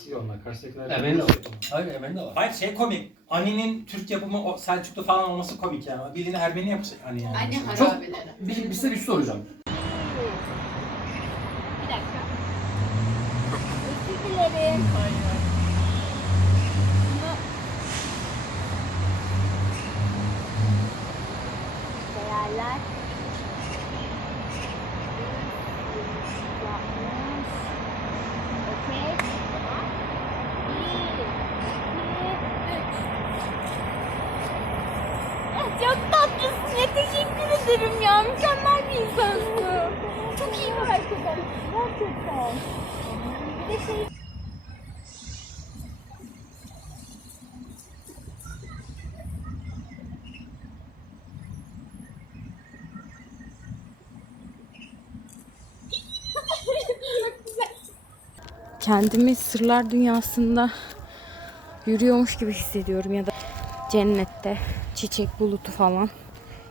aksi onlar. Karşıdakiler Emin de var. Hayır Emin de var. Hayır şey komik. Anne'nin Türk yapımı o Selçuklu falan olması komik yani. Bildiğin Ermeni yapısı hani yani. Anne Çok- harabeleri. Bir, bir size bir şey soracağım. Bir dakika. Özür dilerim. Çok tatlısın ya teşekkür ederim ya mükemmel bir insansın. Çok iyi bir arkadaş gerçekten. Bir de şey Kendimi sırlar dünyasında yürüyormuş gibi hissediyorum ya da cennette çiçek bulutu falan.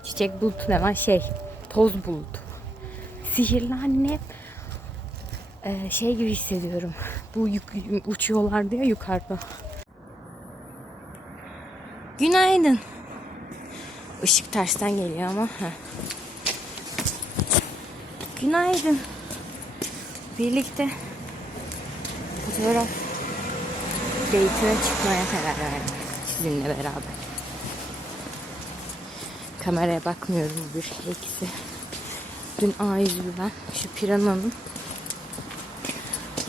Çiçek bulutu ne lan şey toz bulutu. Sihirli anne Ee, şey gibi hissediyorum. Bu yuk- uçuyorlardı ya yukarıda. Günaydın. Işık tersten geliyor ama. Heh. Günaydın. Birlikte fotoğraf date'ine çıkmaya karar verdim. Sizinle beraber. Kameraya bakmıyorum bir eksi. Dün A101 ben şu Piranha'nın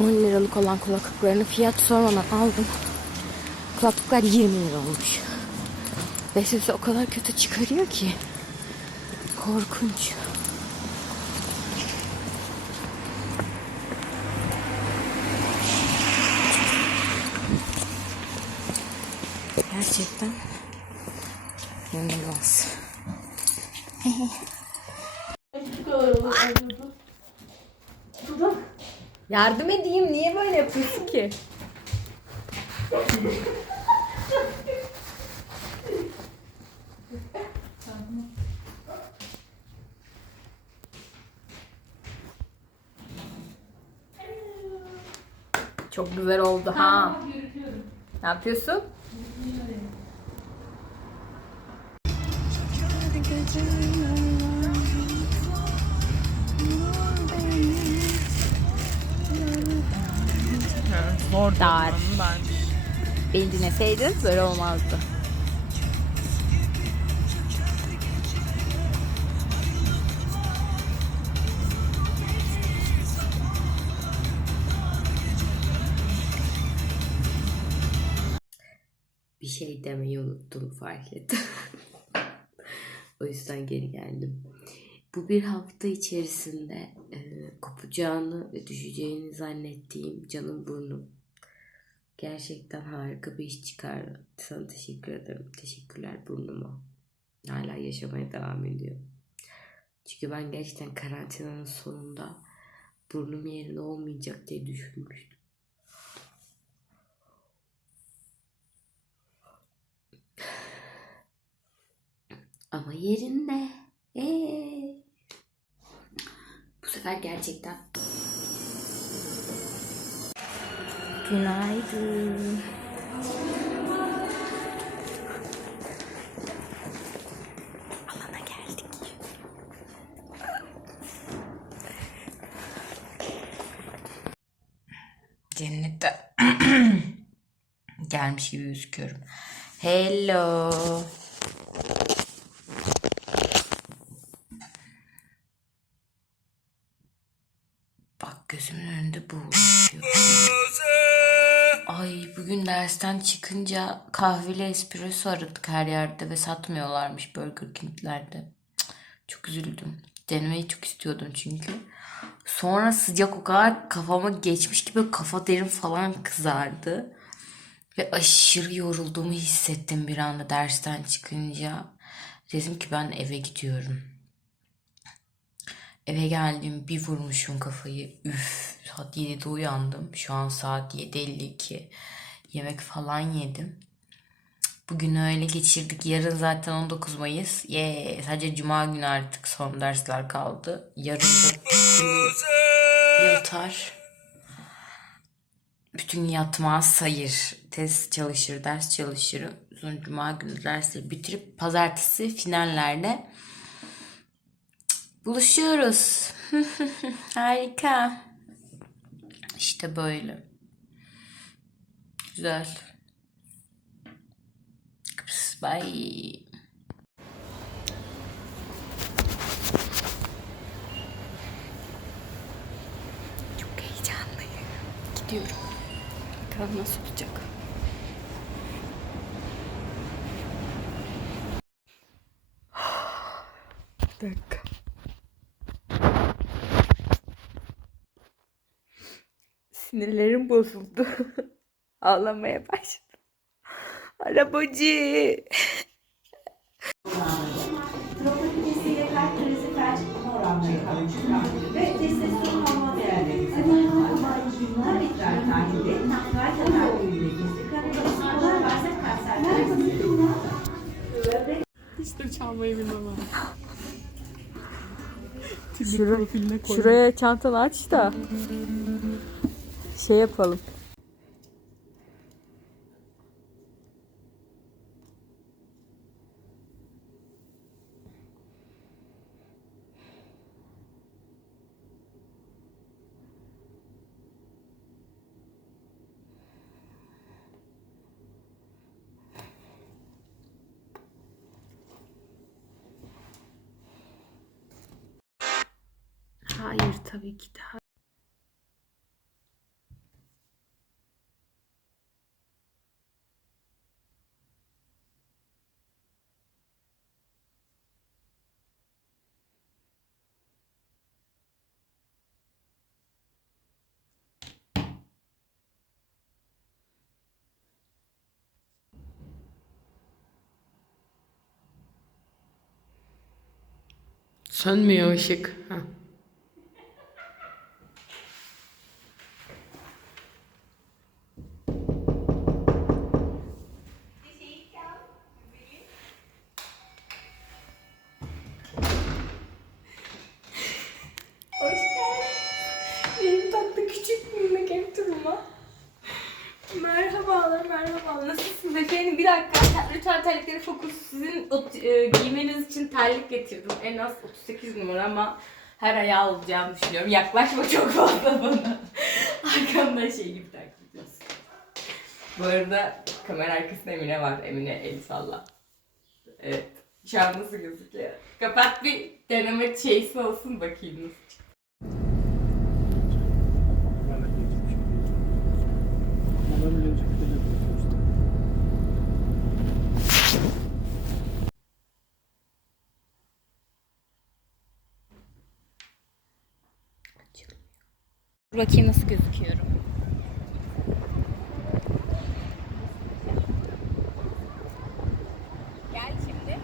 10 liralık olan kulaklıklarını fiyat sormadan aldım. Kulaklıklar 20 lira olmuş. Ve sesi o kadar kötü çıkarıyor ki. Korkunç. Gerçekten inanılmaz. Yardım edeyim. Niye böyle yapıyorsun ki? Çok güzel oldu ha. Ne yapıyorsun? Zor dar. Beni dinleseydin böyle olmazdı. bir şey demeyi unuttum fark ettim. o yüzden geri geldim. Bu bir hafta içerisinde e, kopacağını ve düşeceğini zannettiğim canım burnum gerçekten harika bir iş çıkardı. Sana teşekkür ederim. Teşekkürler burnuma. Hala yaşamaya devam ediyor. Çünkü ben gerçekten karantinanın sonunda burnum yerinde olmayacak diye düşünmüştüm. Ama yerinde. Ee. Bu sefer gerçekten Günaydın. Alana geldik. cennette gelmiş gibi gözüküyorum. Hello. Bak gözümün önünde bu. Ay bugün dersten çıkınca kahveli espresso aradık her yerde ve satmıyorlarmış Burger King'lerde. Çok üzüldüm. Denemeyi çok istiyordum çünkü. Sonra sıcak o kadar kafama geçmiş ki böyle kafa derim falan kızardı. Ve aşırı yorulduğumu hissettim bir anda dersten çıkınca. Dedim ki ben eve gidiyorum. Eve geldim bir vurmuşum kafayı. Üf saat 7'de uyandım. Şu an saat 7.52. Yemek falan yedim. Bugün öyle geçirdik. Yarın zaten 19 Mayıs. Ye, sadece cuma günü artık son dersler kaldı. Yarın da yatar. bütün yatmaz, hayır. Test çalışır, ders çalışır. Sonra cuma günü dersleri bitirip pazartesi finallerde buluşuyoruz. Harika. İşte böyle. Güzel. Bye. Çok heyecanlıyım. Gidiyorum. Bakalım nasıl olacak. Bir dakika. Sinirlerim bozuldu. Ağlamaya başladım. Arabacı. Propofitesiyle kalp krizi felç oranları karşılandı ve testosteron hormon değerleri Kan idrar takibi, kalp atar büyümesi, kan idrar bazen kanser Şura, şuraya çantanı aç da şey yapalım. Hayır tabii ki de. Sönmüyor ışık. Ha. Benim tatlı küçük minik. Merhabalar, merhabalar. Nasılsınız efendim? Bir dakika. Lütfen terlikleri fokus. Sizin ot- e, terlik getirdim. En az 38 numara ama her ayağı alacağımı düşünüyorum. Yaklaşma çok fazla bana. Arkamdan şey gibi taklit ediyorsun. Bu arada kamera arkasında Emine var. Emine el salla. Evet. Şu an nasıl gözüküyor? Kapat bir deneme şeysi olsun bakayım nasıl Dur bakayım nasıl gözüküyorum. Gel şimdi.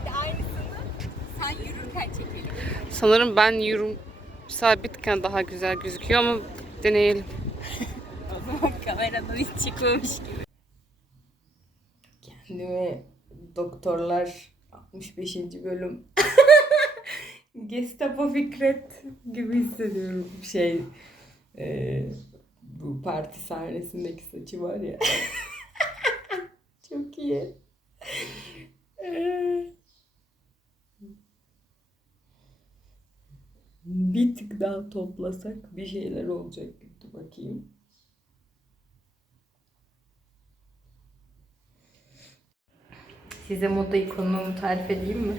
Bir de aynısını sen yürürken çekelim. Sanırım ben yorum sabitken daha güzel gözüküyor ama deneyelim. O zaman kameradan hiç çıkmamış gibi. Kendimi doktorlar 65. bölüm Gestapo Fikret gibi hissediyorum. Şey e, bu parti sahnesindeki saçı var ya. Çok iyi. E, bir tık daha toplasak bir şeyler olacak. Dur bakayım. Size moda ikonumu tarif edeyim mi?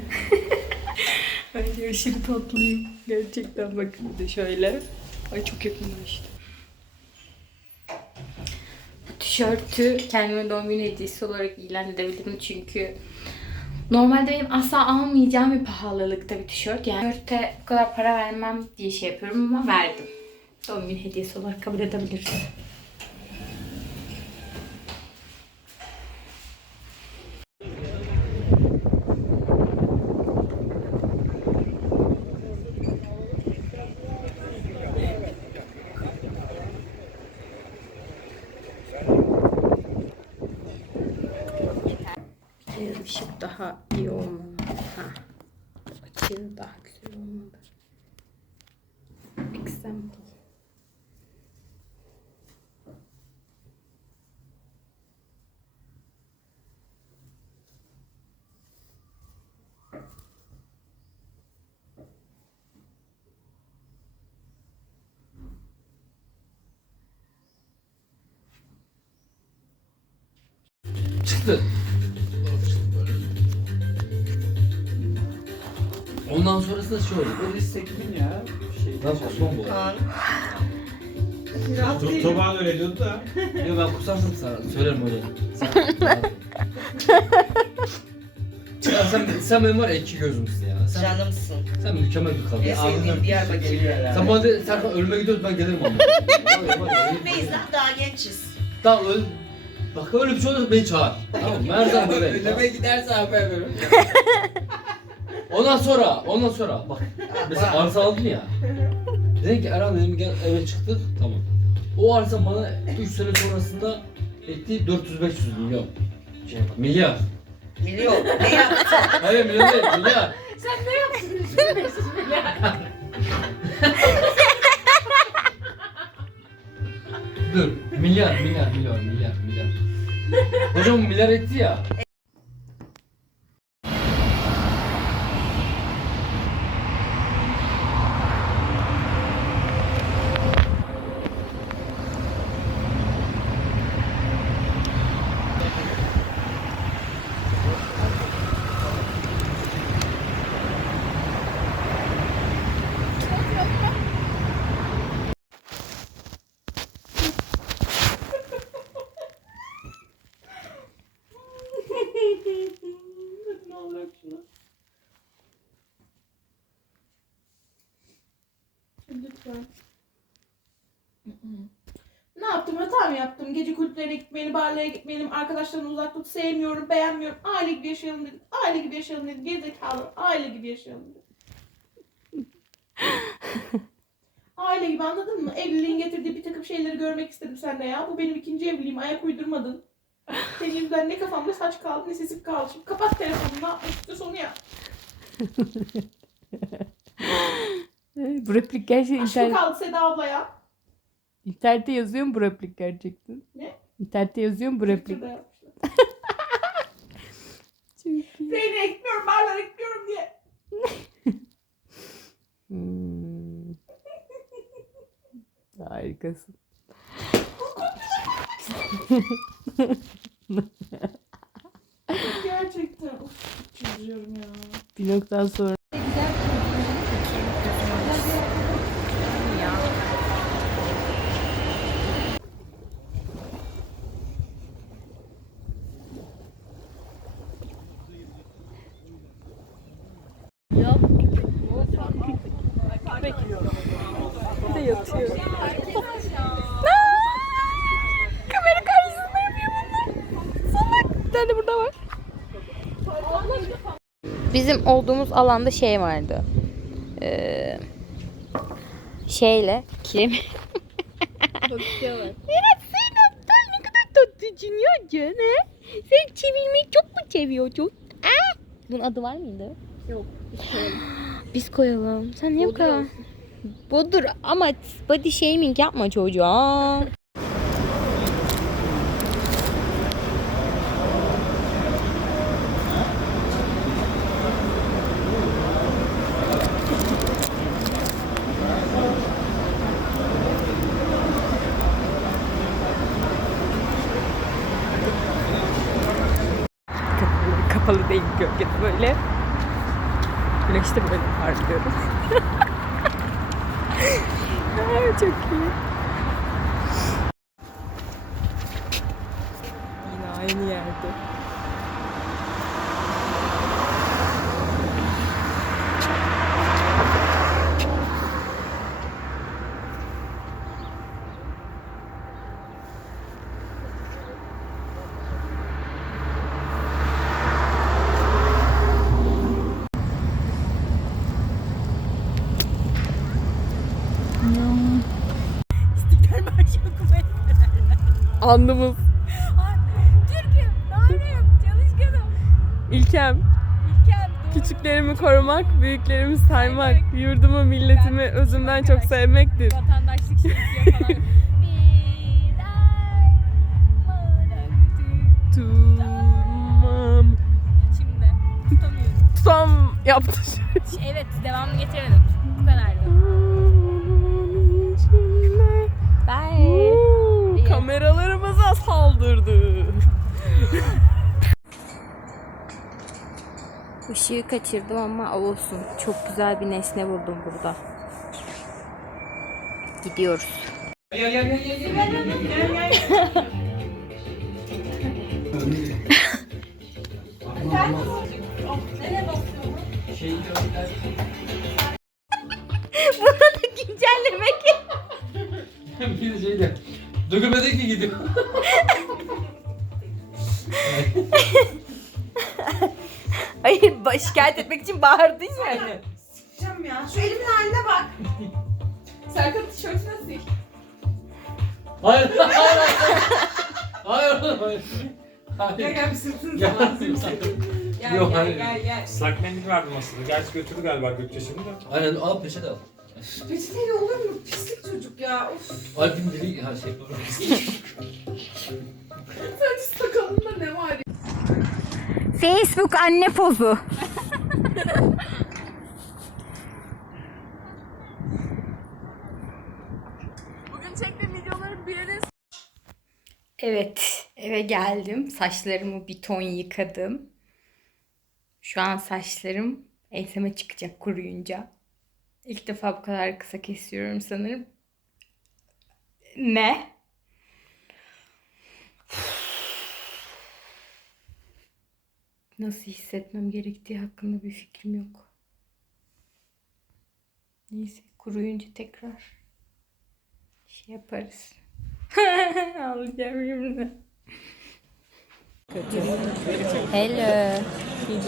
Ay aşırı tatlıyım. Gerçekten bakın de şöyle. Ay çok yakınlaştı. Bu tişörtü kendime doğum günü hediyesi olarak ilan edebilirim çünkü Normalde benim asla almayacağım bir pahalılıkta bir tişört. Yani tişörte bu kadar para vermem diye şey yapıyorum ama verdim. Doğum günü hediyesi olarak kabul edebiliriz. daha iyi olmalı. Ha. Bakayım daha güzel olmalı. Example. Ondan sonrasında şey oldu. Bu liste kimin ya? Şey, Ben kusmam bu. Tuğba da öyle diyordu da. Yok ben kusarsam sana söylerim öyle. Sen, ya sen, sen benim var ya iki gözümsün ya. Sen, Canımsın. sen mükemmel bir kadın. En sevdiğim Diyarbakır. Sen bana de, Serkan ölüme gidiyoruz ben gelirim ama. Vallahi var ya, daha, gençiz. Tamam öl. Bak öyle bir şey olursa beni çağır. Tamam mı? Her zaman böyle. giderse haber Ondan sonra, ondan sonra bak. Mesela arsa aldın ya. Dedim ki Erhan dedim gel eve çıktık. Tamam. O arsa bana 3 sene sonrasında etti 400-500 milyon. Şey, milyar. Milyon. Ne yaptın? Hayır milyon değil, milyar. Dur, milyar, milyar, milyar, milyar, milyar. Hocam milyar etti ya. ne olacak şuna? Lütfen. Ne yaptım? Hata mı yaptım? Gece kulüplerine gitmeyelim, barlara gitmeyelim, arkadaşlarımla uzak tut, sevmiyorum, beğenmiyorum. Aile gibi yaşayalım dedim. Aile gibi yaşayalım dedim. Gerizekalı. Aile gibi yaşayalım dedim. Aile gibi anladın mı? Evliliğin getirdiği bir takım şeyleri görmek istedim sende ya. Bu benim ikinci evliliğim. Ayak uydurmadın. Senin yüzünden ne kafamda saç kaldı ne sesim kaldı. Şimdi kapat telefonunu ne yapmak istiyorsan onu yap. Bu replik gerçekten Aşkım internet, kaldı Seda ablaya. internette yazıyor mu bu replik gerçekten? Ne? İnternette yazıyor mu bu replik? İyi. Zeynep'e gitmiyorum, barlara gitmiyorum diye. Hmm. Harikasın. Gerçekten. Of, çok ya. Bir noktadan sonra Kamera karşısında yapıyor bunlar. Salak. Bir tane burada var. Bizim olduğumuz alanda şey vardı. Ee, şeyle kim? Berat sen aptal ne kadar tatlıcın ya canım. Sen çevirmeyi çok mu seviyorsun? Aa! Bunun adı var mıydı? Yok. Biz koyalım. Sen niye bu kadar? Budur ama body shaming yapma çocuğa. Kapalı, kapalı değil gölgede böyle. Güneşte böyle parlıyoruz. Aa, çok iyi. Yine aynı yerde. Andımız. Türk'üm, doğruyum, çalışkanım. İlkem. İlkem, Küçüklerimi korumak, büyüklerimi saymak, yurdumu, milletimi özümden çok sevmektir. vatandaşlık falan. Bir ay tutamıyorum. Tutam yaptı. Evet, devamını getiremedim. Bu kadardı. kameralarımıza saldırdı. Işığı kaçırdım ama olsun. Çok güzel bir nesne buldum burada. Gidiyoruz. Gel gel gel gel gel gel gel gel. Şikayet etmek için bağırdın yani. Canım ya. Şu elimin haline bak. Serkan tişörtünü sil. Hayır, hayır, hayır. Hayır, hayır. hayır. Gel gel bir sırtını Gel, falan. Gel, Yok, gel, hayır. gel gel. Islak mendil vardı masada. Gerçi götürdü galiba Gökçe şimdi de. Aynen al peçete al. Peçeteyle olur mu? Pislik çocuk ya. Of. Alp'in dili her şey. Sadece sakalında ne var ya? Facebook anne pozu. Bugün çektiğim videoların birinin Evet, eve geldim. Saçlarımı bir ton yıkadım. Şu an saçlarım enseme çıkacak kuruyunca. İlk defa bu kadar kısa kesiyorum sanırım. Ne? Nasıl hissetmem gerektiği hakkında bir fikrim yok. Neyse kuruyunca tekrar şey yaparız. Ağlayacağım şimdi. Hello.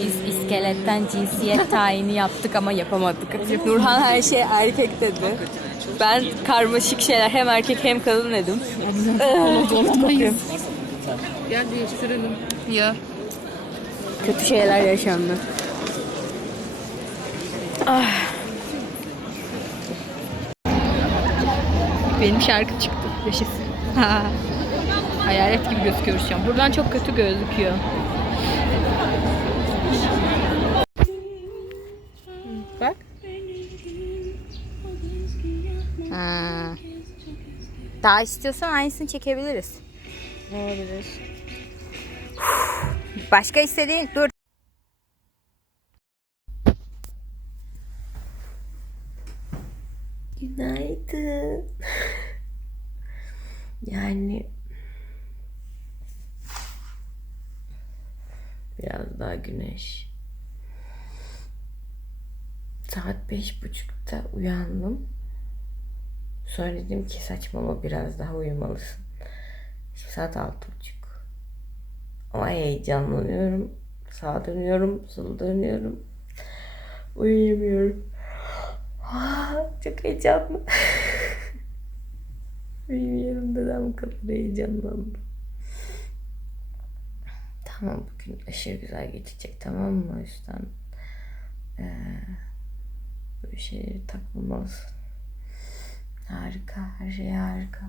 Biz iskeletten cinsiyet tayini yaptık ama yapamadık. Nurhan her şey erkek dedi. Ben karmaşık şeyler hem erkek hem kadın dedim. Gel değiştirelim. Ya. Kötü şeyler yaşandı. Ah. Benim şarkı çıktı. Yaşasın. Ha. Hayalet gibi gözüküyoruz şu an. Buradan çok kötü gözüküyor. Bak. Ha. Daha istiyorsan aynısını çekebiliriz. Olabilir. Başka istediğin dur. Günaydın. yani biraz daha güneş. Saat beş buçukta uyandım. Sonra dedim ki saçmalama biraz daha uyumalısın. Şimdi saat altı buçuk. Ama heyecanlanıyorum. Sağa dönüyorum, sola dönüyorum. Uyuyamıyorum. Ah, çok heyecanlı. Neden bu kadar heyecanlandım. Tamam bugün aşırı güzel geçecek tamam mı? O yüzden eee böyle şeyleri takmamalısın. Harika, her şey harika.